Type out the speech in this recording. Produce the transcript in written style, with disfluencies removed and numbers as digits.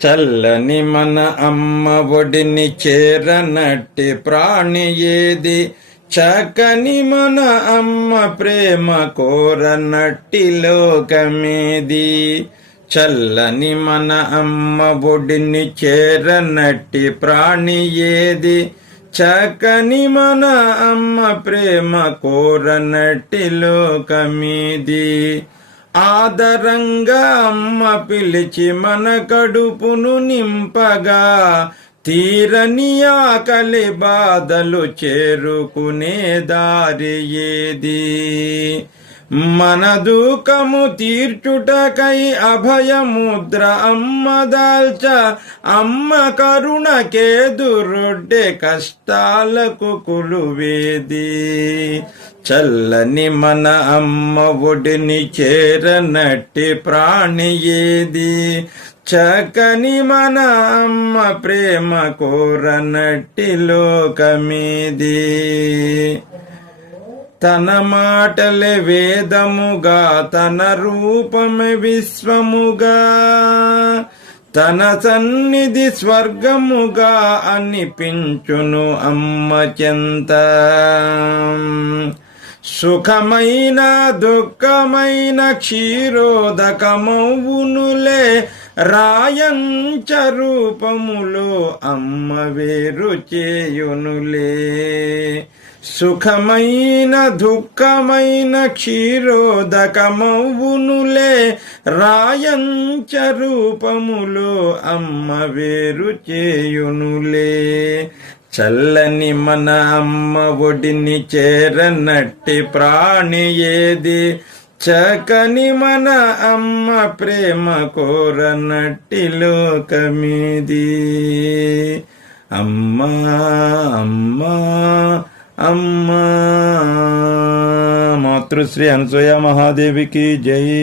చల్లని మన అమ్మ ఒడిని చేరనట్టి ప్రాణి ఏది, చక్కని మన అమ్మ ప్రేమ కోరనట్టి లోకమేది. చల్లని మన అమ్మ ఒడిని చేరనట్టి ప్రాణి ఏది, చక్కని మన అమ్మ ప్రేమ కోరనట్టి లోకమేది. ఆదరంగా అమ్మ పిలిచి మన కడుపును నింపగా, తీరని ఆకలి బాధలు చేరుకునే దారి ఏది. మన దుఃఖము తీర్చుటకై అభయముద్ర అమ్మ దాల్చ, అమ్మ కరుణకే దురొడ్డే కష్టాలకు కొలువేది. చల్లని మన అమ్మ ఒడిని చేరనట్టి ప్రాణి ఏది, చక్కని మన అమ్మ ప్రేమ కోరనట్టి లోకమేది. తన మాటలే వేదముగా, తన రూపమే విశ్వముగా, తన సన్నిధి స్వర్గముగా అనిపించును అమ్మ చెంత. సుఖమైన దుఃఖమైన క్షీరోదకమౌనులే, రాయంచ రూపములో అమ్మ వేరు చేయునులే. సుఖమైన దుఃఖమైన క్షీరోదకమౌనులే, రాయంచ రూపములో అమ్మ వేరు చేయునులే. చల్లని మన అమ్మ ఒడిని చేరనట్టి ప్రాణి ఏది, చక్కని మన అమ్మ ప్రేమ కోరనట్టి లోకమేది. అమ్మా అమ్మా అమ్మా. మాతృశ్రీ అనసూయ మహాదేవికి జై.